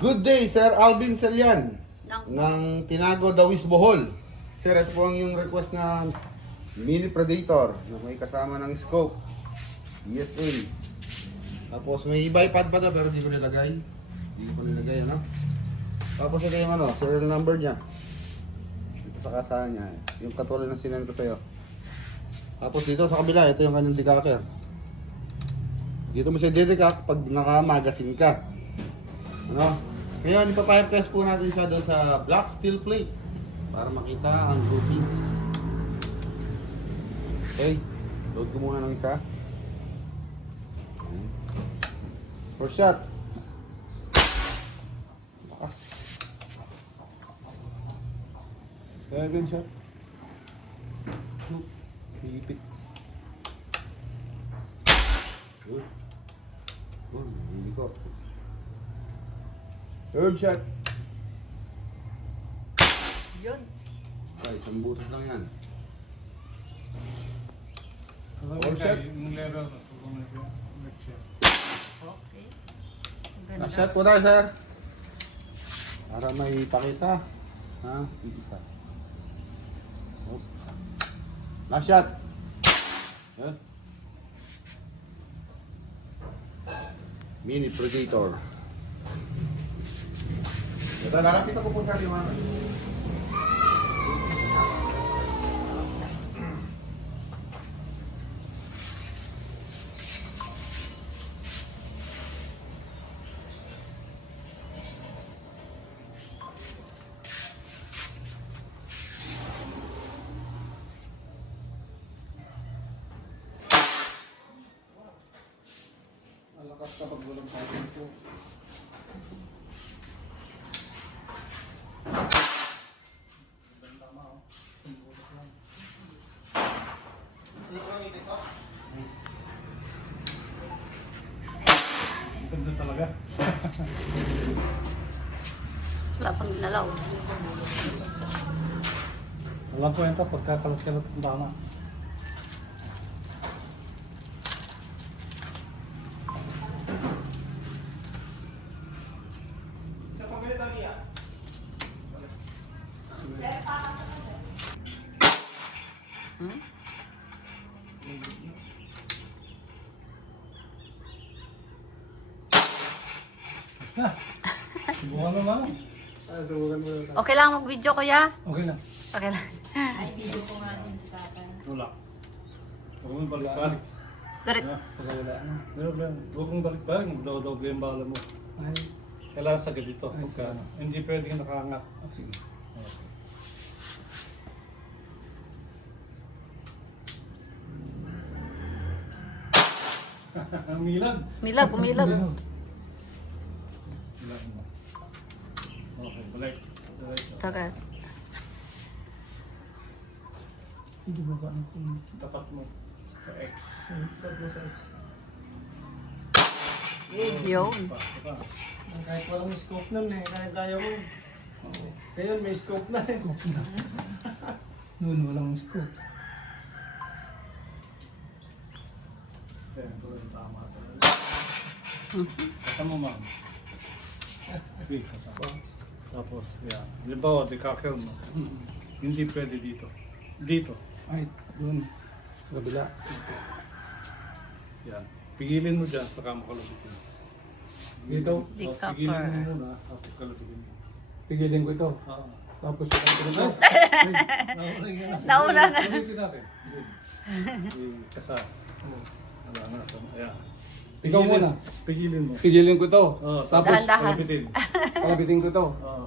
Good day, Sir Alvin Salian ng Tinago Dawis Bohol. Sir, ito po ang yung request na mini predator na may kasama ng scope ESA. Tapos may bipod pa to pero di ko nilagay. Ano? Tapos ito yung serial number niya. Dito sa kasahan niya, yung katulad ng sinend ko sa'yo. Tapos dito sa kabila, ito yung kanyang decacker. Dito mo siya didekak pag naka-magazine ka. Ngayon, ipapire test po natin siya doon sa black steel plate para makita ang groupings. Okay, load ko muna ng isa. First shot. Lakas. Second shot. Pipit. Good. Good, hindi ko. Third shot. Yun. Ay, isang butas lang yan. Fourth shot. Yung level next shot. Okay. Last shot po tayo, sir. Para may pakita. Ha? Isa. Oh. Last shot. Huh? Mini predator. Ito, lalapit ako po sa liwanag. Malakas kapag walang silence mo. Ganda talaga. Wala pang ginalaw. Walang kwenta pagkakalat-kalat ng tama. Subukan mo lang. Subukan mo lang. Okay lang mag-video, kuya? Okay na. Okay lang. Ay, video ko nga din sa tatay. Wala. Huwag mong balik-balik. Sorry. Pagka wala na. Huwag mong balik-balik. Magdaw-daw yung bala mo. Kailangan sa ganito. Pagka, hindi pwedeng nakaangat. Sige. Okay. Milag. Milag, umilag. Milag mo. Okay, balik. Tagal. Hindi ba ang tapat mo sa X? Tapat mo sa X. Yun. Kahit walang scope nun eh, kahit kaya mo. Ngayon may scope na eh. Noon walang scope. Siyempre, tama talaga. Kasama ma'am. Okay, kasama. Tapos, yan. Halimbawa, decacker mo. Hindi pwede dito. Dito. Ay, doon. Sa kabila. Yan. Pigilin mo dyan, saka mo kalabitin. Dito? Decacker. Pigilin mo muna, tapos kalabitin mo. Pigilin ko ito. Oo. Tapos pigilin ko ito. Nauna na. Kalabitin natin. Kasa. Wala na. Ayan. Ikaw muna. Pigilin mo. Pigilin ko ito. Oo, Tapos Dahan-dahan. kalabitin. kalabitin ko ito. Oo.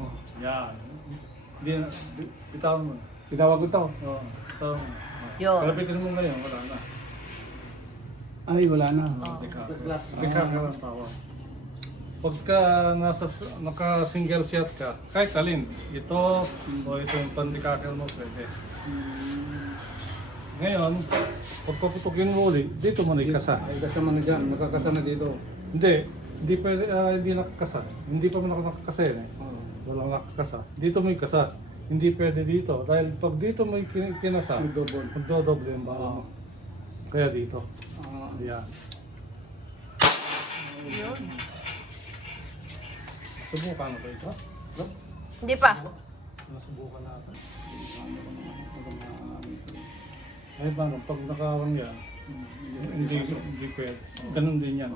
Oh. Yan. Hindi na. Bitawan mo. Tinawag ko ito. Oo. Bitawan mo. Yun. Kalabitin mo ngayon. Wala na. Ay, wala na. Decacker ang tawag. Pagka naka-single shot ka, kahit alin, ito o ito yung pan-decacker mo, pwede. Ngayon, pag paputukin mo ulit, dito mo na ikasa. Ay, kasama na dyan. Nakakasama dito. Hindi pwede, hindi nakakasa. Hindi pa mo nakakasa yun eh. Walang nakakasa. Dito mo ikasa. Hindi pwede dito. Dahil pag dito mo kinasa, Mag-double. magdodoble yung bala mo. Kaya dito. Yan. Yun. Subukan na ba ito? No? Hindi pa. Nasubukan natin. Ay paano, pag nakawang yan, hindi pwede. Ganun din yan.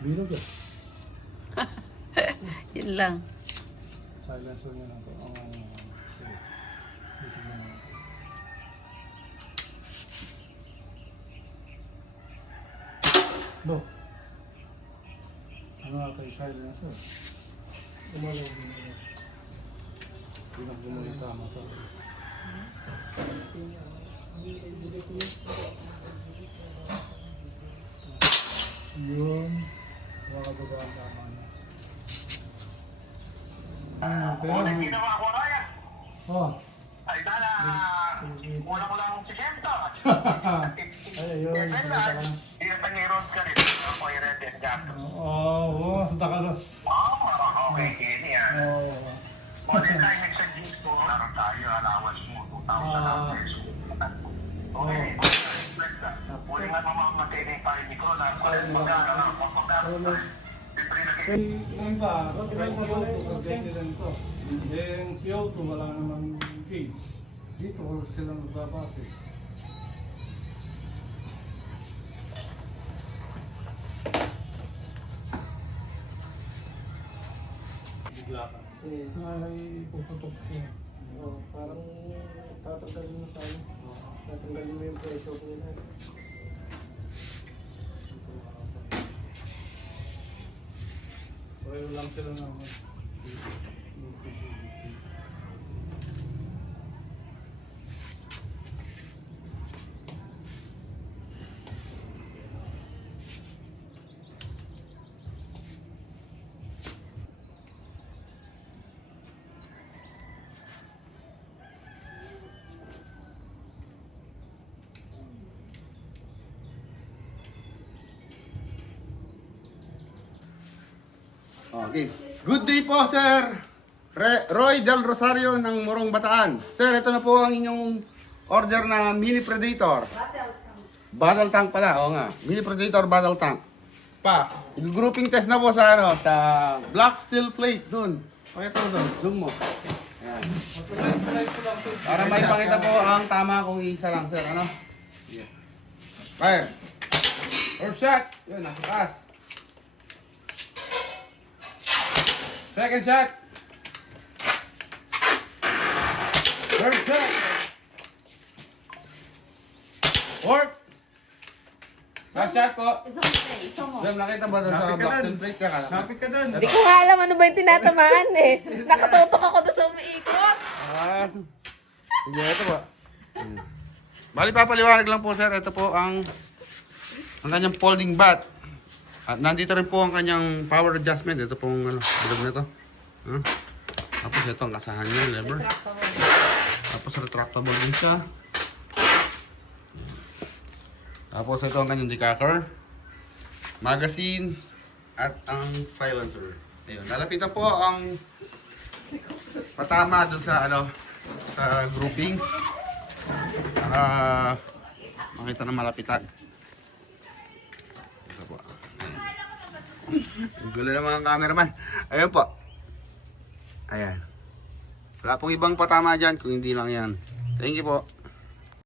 Bilog yan. Yun lang. Silencer niya lang ito. Sige. Dito na lang. No. Ano nga kayo silencer? Gumalaw. Hindi na bumalik tama sa yun. Mga kababaan tama na. Pero... Ginawa ko na yan. Oh. Ay, sana, una ko lang si Sento. Ay, ayun. Salita ka na. Hindi na tangiron ka rin. Ako ay red and gato. Oo, salita ka na. Okay, Kenny ah. Oo. All the time nagsa-jeans ko, parang tayo, allowance mo, 2,000 pesos. Okay, uli nga mamamatay na yung parinig ko na pag-aaral. Yung iba, kahit CO2, ganyan lang ito. Yung CO2, wala namang gauge. Dito sila nagbabase. Bigla ka. Ay, puputok siya. Parang tatanggalin mo sa ano. Tatanggalin mo yung pressure nila. Pareho lang sila naman. Okay. Good day po, Sir Roy Del Rosario ng Morong Bataan. Sir, ito na po ang inyong order na Mini Predator. Battle tank pala, oo nga. Mini Predator Battle Tank. Grouping test na po sa ano, sa black steel plate dun. Pakita mo dun, zoom mo. Ayan. Para may pakita po ang tama kung isa lang, sir, ano? Fire. First shot. Yun, nasa taas. Second shot. Third shot. Fourth. Last shot po. Isa mo. Jam, nakita ba doon sa black steel plate? Kapit ka dun. Hindi ko nga alam ano ba yung tinatamaan eh. Nakatutok ako doon sa umiikot. Ah, sige, ito po. Bali, papaliwanag lang po, sir. Ito po ang kanyang folding bat. At nandito rin po ang kanyang power adjustment. Ito pong ano, bilog na ito. Tapos ito ang kasahan niya, lever. Tapos retractable din siya. Tapos ito ang kanyang decacker, magazine, at ang silencer. Ayun, lalapitan po ang patama dun sa ano, sa groupings. Para makita na malapitan. Ito po. Ang gulo ng mga cameraman. Ayun po. Ayan. Wala pong ibang patama dyan kung hindi lang yan. Thank you po.